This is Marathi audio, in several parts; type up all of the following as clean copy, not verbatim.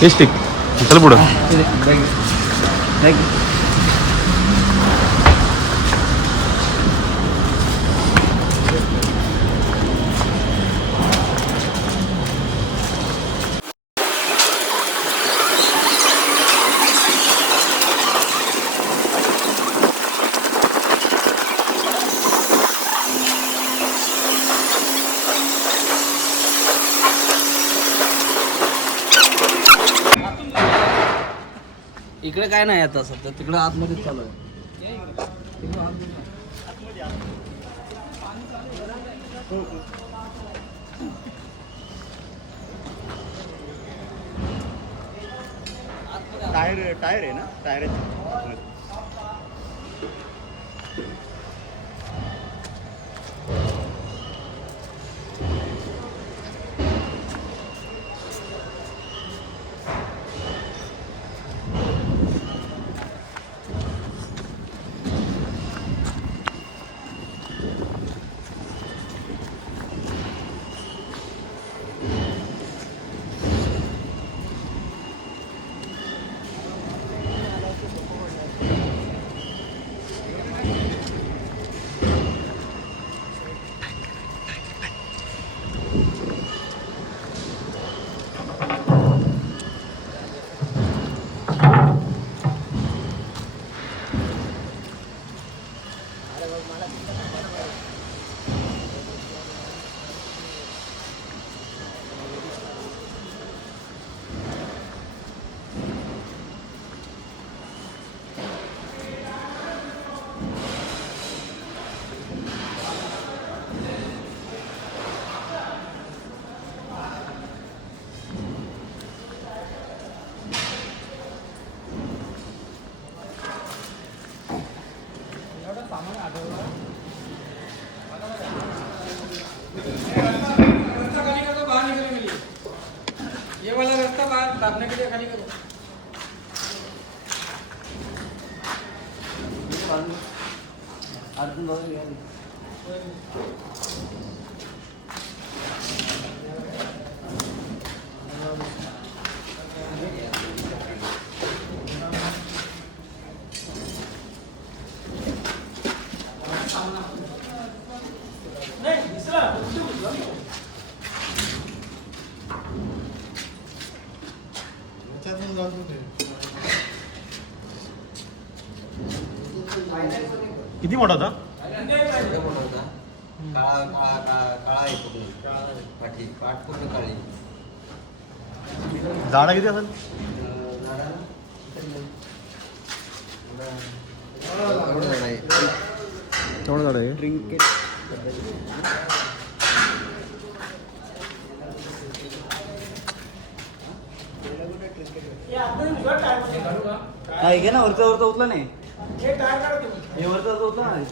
हे स्टिक चल पुढं. इकडे काय नाही आता सध्या, तिकडे आतमध्ये चालू आहे. टायर आहे ना, टायर आहे. किती मोठा होता? काळा काळा काळा काळा आहे पूर्ण. पाठी पाठ पूर्ण काळी. जाडा किती असेल? तेवढं झाड आहे. ट्रिंकेट घे ना, वरचा वरचा उचला नाही. हे वरचा वरचा उचला नाही.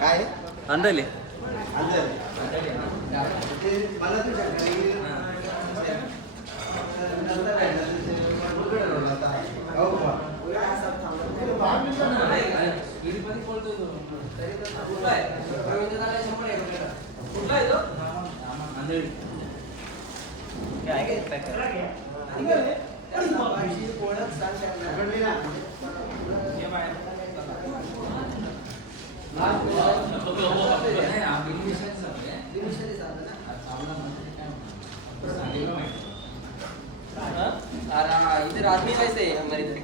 काय अंदरले सापाशी ओळख सांग इधर आदमी कैसे है हमारे इधर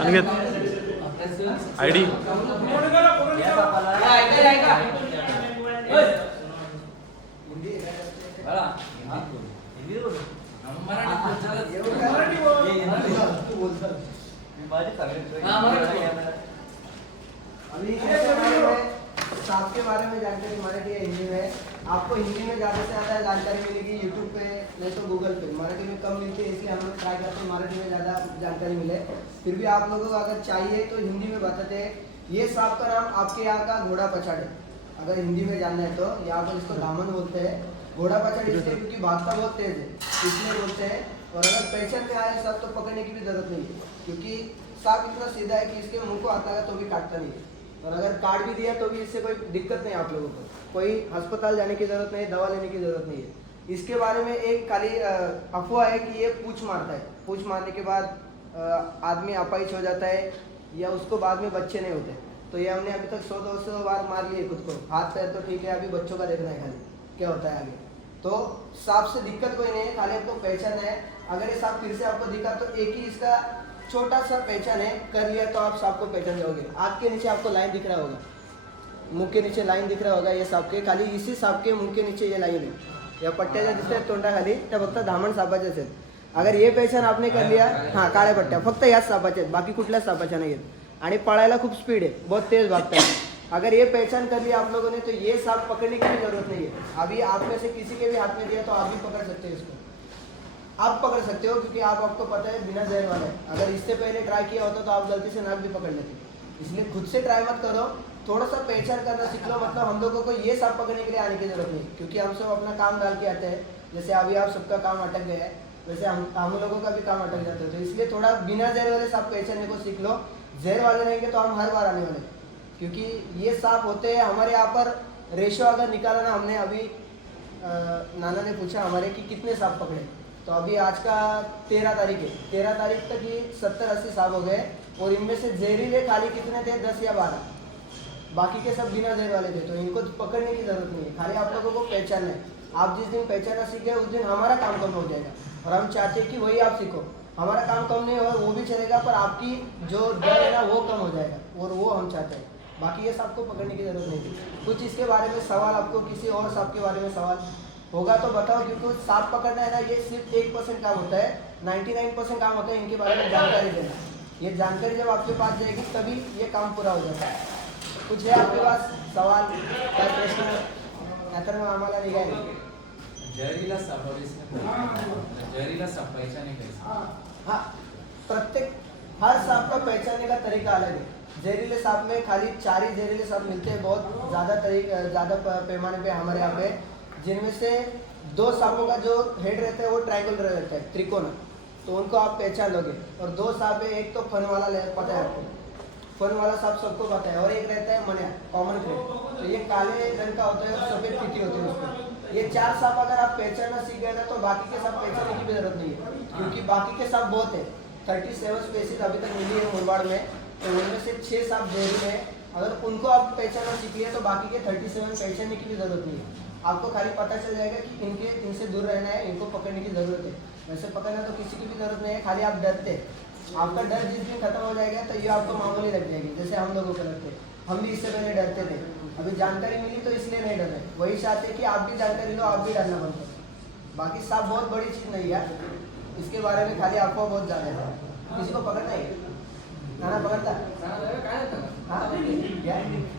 अनिकेत आयडी अभी सांप के बारे में जानकारी मराठी या हिंदी में आपको हिंदी में ज़्यादा से ज़्यादा जानकारी मिलेगी यूट्यूब पे नहीं तो गूगल पे। मराठी में कम मिलती है इसलिए हम लोग ट्राई करते हैं मराठी में ज़्यादा जानकारी मिले। फिर भी आप लोगों को अगर चाहिए तो हिंदी में बताते हैं। ये सांप का नाम आपके यहाँ का घोड़ा पछाड़ है, अगर हिंदी में जानना है तो। यहाँ पर इसको दामन बोलते हैं। घोड़ा पछाड़ इसलिए क्योंकि भागता बहुत तेज है इसलिए बोलते हैं। और अगर पहचान में आए सांप तो पकड़ने की भी जरूरत नहीं है, क्योंकि सांप इतना सीधा है कि इसके मुंह को हाथ लगा तो भी काटता नहीं है। और अगर काट भी दिया तो भी इससे कोई दिक्कत नहीं आप लोगों को, कोई अस्पताल जाने की जरूरत नहीं, दवा लेने की जरूरत नहीं है। इसके बारे में एक खाली अफवाह है कि ये पूंछ मारता है, पूंछ मारने के बाद आदमी अपाहिज हो जाता है या उसको बाद में बच्चे नहीं होते। तो ये हमने अभी तक 100-200 बार मार लिए खुद को। हाथ पैर तो ठीक है, अभी बच्चों का देखना है खाली क्या होता है आगे। तो सांप से दिक्कत कोई नहीं है, खाली आपको पहचान है। अगर ये सांप फिर से आपको दिखा तो एक ही इसका छोटा सा पहचान है, कर लिया तो आप सांप को पहचान जाओगे। आँख के नीचे आपको लाइन दिख रहा होगा, मुंह के नीचे लाइन दिख रहा होगा, ये सांप के खाली इसी सांप के मुंह के नीचे ये लाइन है या पट्ट्या दिसत तोंडा खाली त्या फक्त धामण सापाचे आहेत। अगर ये पहचान आपने कर लिया, हाँ काळ्या पट्ट्या फक्त याच सापाचे आहेत, बाकी कुठल्याच सापाच्या नाही आहेत। आणि पळायला खूप स्पीड है, बहुत तेज भागता है। अगर ये पहचान कर लिया आप लोगों ने तो ये सांप पकड़ने की भी जरूरत नहीं है। अभी आप में से किसी के भी हाथ में दिया तो आप भी पकड़ सकते हो इसको, आप पकड़ सकते हो, क्योंकि आपको पता है बिना जहर वाला है। अगर इससे पहले ट्राई किया होता तो आप गलती से नाक भी पकड़ लेते। इसलिए खुद से ट्राई मत करो, थोड़ा सा पहचान करना सीख लो। मतलब हम लोगों को ये सांप पकड़ने के लिए आने की जरूरत नहीं, क्योंकि हम सब अपना काम डाल के आते हैं। जैसे अभी आप सबका काम अटक गया है, वैसे हम लोगों का भी काम अटक जाता है। तो इसलिए थोड़ा बिना जहर वाले सांप पहचानने को सीख लो। जहर वाले रहेंगे तो हम हर बार आने वाले, क्योंकि ये सांप होते हैं हमारे यहाँ पर। रेशो अगर निकाला ना हमने, अभी नाना ने पूछा हमारे कि कितने सांप पकड़े, तो अभी आज का 13 तारीख है, 13 तारीख तक ही 70-80 सांप हो गए। और इनमें से जहरीले खाली कितने थे, 10 या 12, बाकी के सब बिना जहर वाले थे। तो इनको पकड़ने की जरूरत नहीं है, खाली आप लोगों को पहचानना है। आप जिस दिन पहचानना सीख गए उस दिन हमारा काम कम हो जाएगा। और हम चाहते हैं कि वही आप सीखो। हमारा काम कम नहीं होगा वो भी चलेगा, पर आपकी जो डर है ना वो कम हो जाएगा, और वो हम चाहते हैं। बाकी ये सांप को पकड़ने की जरूरत नहीं थी। कुछ इसके बारे में सवाल, आपको किसी और सांप के बारे में सवाल होगा तो बताओ, क्योंकि सांप पकड़ना है ना ये सिर्फ 1% काम होता है, 99% काम होता है इनके बारे में जानकारी देना। ये जानकारी जब आपके पास जाएगी तभी ये काम पूरा हो जाता है। कुछ है आपके पास सवाल या प्रश्न? तर मग आम्हाला निघायला जहरीला साप और इसमें जहरीला साप पहचाने कैसे? हाँ, प्रत्येक हर सांप का पहचानने का तरीका अलग है। जहरीले सांप में खाली 4 ही जहरीले सांप मिलते हैं, बहुत ज़्यादा पैमाने पे हमारे यहाँ पे, जिनमें से 2 सांपों का जो हेड रहता है वो ट्रायंगल रहता है, त्रिकोण, तो उनको आप पहचान लोगे। और 2 सांप है, एक तो फन वाला पता है आपको, फन वाला सांप सबको पता है, और एक रहता है मनिया, कॉमन क्रेट, तो ये काले रंग का होता है और सफ़ेद पीठी होती है उसको। ये 4 सांप अगर आप पहचानना सीख गए ना तो बाकी के सांप पहचानने की भी जरूरत नहीं है, क्योंकि बाकी के सांप बहुत है। 37 स्पेसीज अभी तक मिली है मुरबाड़ में, तो उनमें से 6 सांप जहरीले हैं। अगर उनको आप पहचानना सीख लिया तो बाकी के 37 पहचानने की भी जरूरत नहीं है। आपको खाली पता चल जाएगा कि इनसे दूर रहना है, इनको पकड़ने की ज़रूरत है। वैसे पकड़ना तो किसी की भी ज़रूरत नहीं है, खाली आप डरते हैं। आपका डर जिस दिन खत्म हो जाएगा तो ये आपको मामूली लग जाएगी, जैसे हम लोगों को लगते हैं। हम भी इससे पहले डरते थे, अभी जानकारी मिली तो इसलिए नहीं डर रहे। वही चाहते कि आप भी जानकारी लो, आप भी डरना बंद करो। बाकी सांप बहुत बड़ी चीज़ नहीं है, इसके बारे में खाली अफवाह बहुत ज़्यादा है। किसी को पकड़ना है, नाना पकड़ता हाँ क्या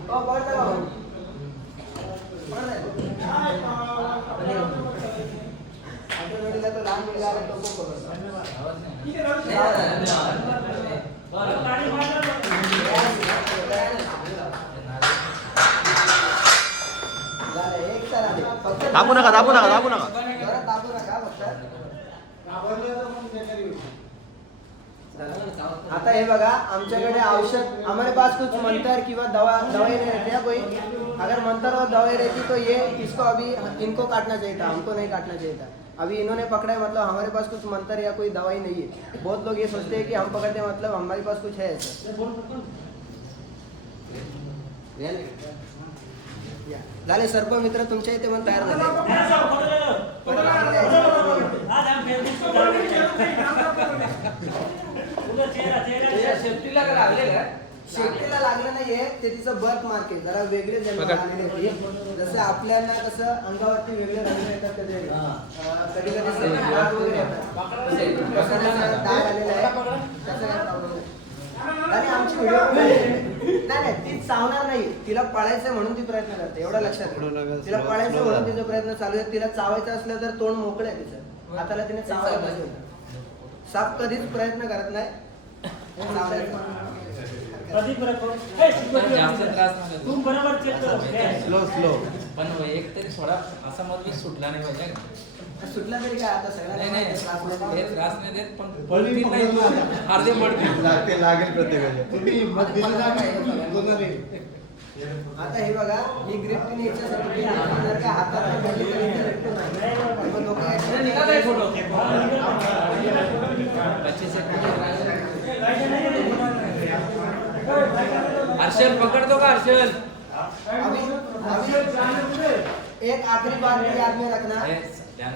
पकड़ता बाबू आठवडीला तो लहान मुलगा आला तो खूप दाबू नका आता हे बघा आमच्याकडे औषध हमारे पास कुछ मंतर किंवा दवाई नहीं रहती है कोई। अगर मंतर और दवाई रहती तो ये इसको अभी इनको काटना चाहिए था, हमको नहीं काटना चाहिए था। अभी इन्होंने पकड़ा है मतलब हमारे पास कुछ मंतर या कोई दवाई नहीं है। बहुत लोग ये सोचते हैं कि हम पकड़ते हैं मतलब हमारे पास कुछ है ऐसा। झाले सर्प मित्र तुमच्या इथे पण तयार झाले। शेफ्टीला का लागले का? शेपटीला लागलं नाहीये, ते तिचं बर्थ मार्क आहे, जरा वेगळे जन्म आलेले होते। जसं आपल्याला कसं अंगावरती वेगळे रंग येतात कधी कधी डाग वगैरे येतात, तसं त्याचा डाग आलेला आहे, त्याचा काय प्रॉब्लेम नाही। आणि आमची व्हिडिओ नाही ती चावणार नाही, तिला पळायचं म्हणून ती प्रयत्न करते, एवढं लक्षात ठेव। तिला पळायचं म्हणून तिचा प्रयत्न चालू आहे। तिला चावायचं असलं तर तोंड मोकळं आहे तिचं, हाताला तिने चावायला पाहिजे। साप कधीच प्रयत्न करत नाही चावायचा। जास्त त्रास नका स्लो पण एक तरी थोडा असा मधून सुटला नाही पाहिजे का? सुटला तरी काय आता नाही नाही सगळ्यांना हे त्रास नाही देत पण पडतील नाही तू अर्धे पडतील लागेल प्रत्येकाला। आता हे बघा ही ग्रिप तिने याच्यासाठी केली, जर का हातात पडली तर इथे भेटतो नाही, पण लोक निघा काय फोटो 25 सेकंड हर्षल पकड़तो का हर्षल? अभी एक आखिरी बात भी याद में रखना,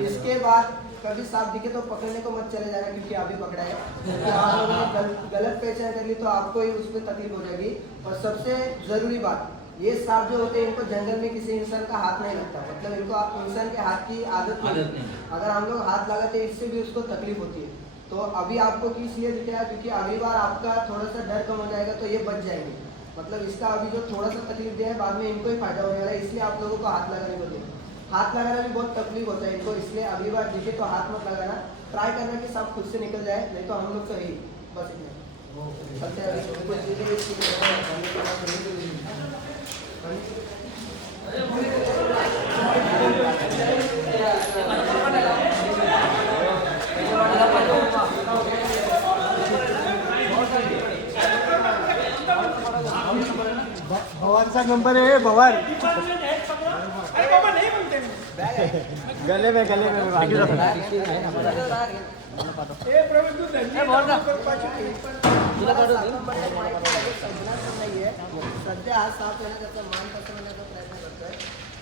इसके बाद कभी सांप दिखे तो पकड़ने को मत चले जाना, क्योंकि अभी पकड़ा है। क्योंकि आप लोगों ने गलत पहचान कर ली तो आपको ही उसमें तकलीफ हो जाएगी। और सबसे जरूरी बात, ये सांप जो होते हैं इनको जंगल में किसी इंसान का हाथ नहीं लगता, मतलब इनको इंसान के हाथ की आदत नहीं। अगर हम लोग हाथ लगाते हैं इससे भी उसको तकलीफ होती है। तो अभी आपको इसलिए दिखाया क्योंकि अगली बार आपका थोड़ा सा डर कम हो जाएगा तो ये बच जाएंगे। मतलब इसका अभी जो थोड़ा सा तकलीफ दिया है बाद में इनको ही फायदा होने वाला है, इसलिए आप लोगों को हाथ लगाने को दिया। हाथ लगाना भी बहुत तकलीफ होता है इनको, इसलिए अगली बार दिखे तो हाथ मत लगाना, ट्राई करना कि सांप खुद से निकल जाए, नहीं तो हम लोग तो ही बस भवानचा नंबर आहे भवान। गले में सध्या हा साप आहे ना त्याचा मान पसरवण्याचा प्रयत्न करतोय,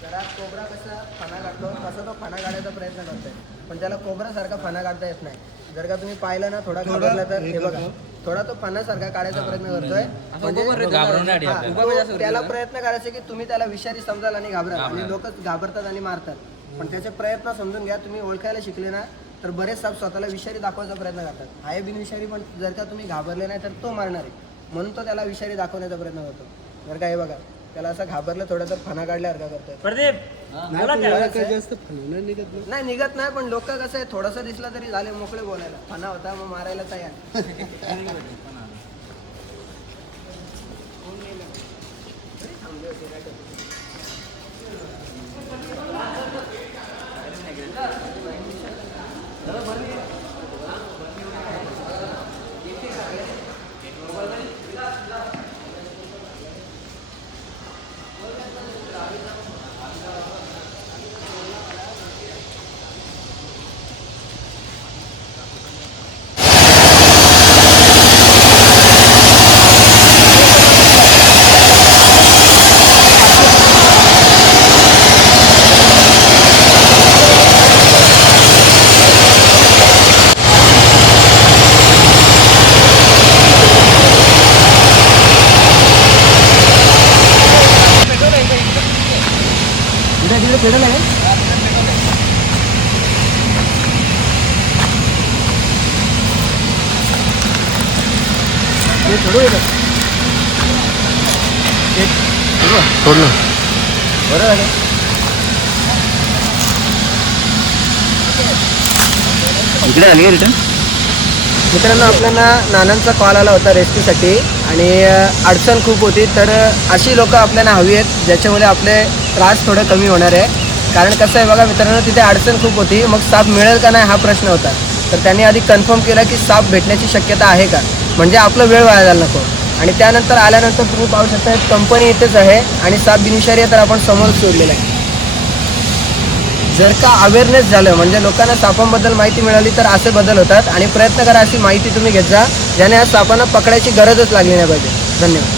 जरा कोबरा कसा फणा काढतो तसा तो फणा काढायचा प्रयत्न करतोय, पण त्याला कोबरासारखा फणा काढता येत नाही। जर का तुम्ही पाहिलं ना थोडा घाबरला तर हे बघा थोडा तो फणासारखा काढायचा प्रयत्न करतोय, म्हणजे त्याला प्रयत्न करायचे की तुम्ही त्याला विषारी समजाल आणि घाबराल, आणि लोक घाबरतात आणि मारतात। पण त्याचे प्रयत्न समजून घ्या, तुम्ही ओळखायला शिकले ना तर बरेच साप स्वतःला विषारी दाखवायचा प्रयत्न करतात, आहे बिनविषारी, पण जर का तुम्ही घाबरले नाही तर तो मारणार आहे, म्हणून तो त्याला विषारी दाखवण्याचा प्रयत्न करतो। जर का हे बघा त्याला असं घाबरलं थोडं तर फणा काढल्यासारखा करतोय। नाही निघत नाही, पण लोक कसं आहे थोडंसं दिसलं तरी झाले मोकळे बोलायला, फणा होता मग मारायला तयार। सोडलं बरोबर इकडे आली रिटर्न। मित्रांनो आपल्याला नानांचा कॉल आला होता रेस्क्यूसाठी आणि अडचण खूप होती, तर अशी लोक आपल्याला हवी आहेत ज्याच्यामुळे आपले त्रास थोडे कमी होणार आहे। कारण कसं आहे बघा मित्रांनो, तिथे अडचण खूप होती, मग साप मिळेल का नाही हा प्रश्न होता, तर त्यांनी आधी कन्फर्म केला की साप भेटण्याची शक्यता आहे का, म्हणजे आपला वेळ वाया जायला नको. आणि त्यानंतर आल्यानंतर तुम्ही पाहू शकता कंपनी इथेच आहे आणि साप बिनविषारी तर आपण समोर सोडलेलं आहे. जर का अवेअरनेस झालं म्हणजे लोकांना सापांबद्दल माहिती मिळाली तर असे बदल होतात. आणि प्रयत्न करा अशी माहिती तुम्ही घेत जा ज्याने या सापांना पकडायची गरजच लागली नाही पाहिजे. धन्यवाद.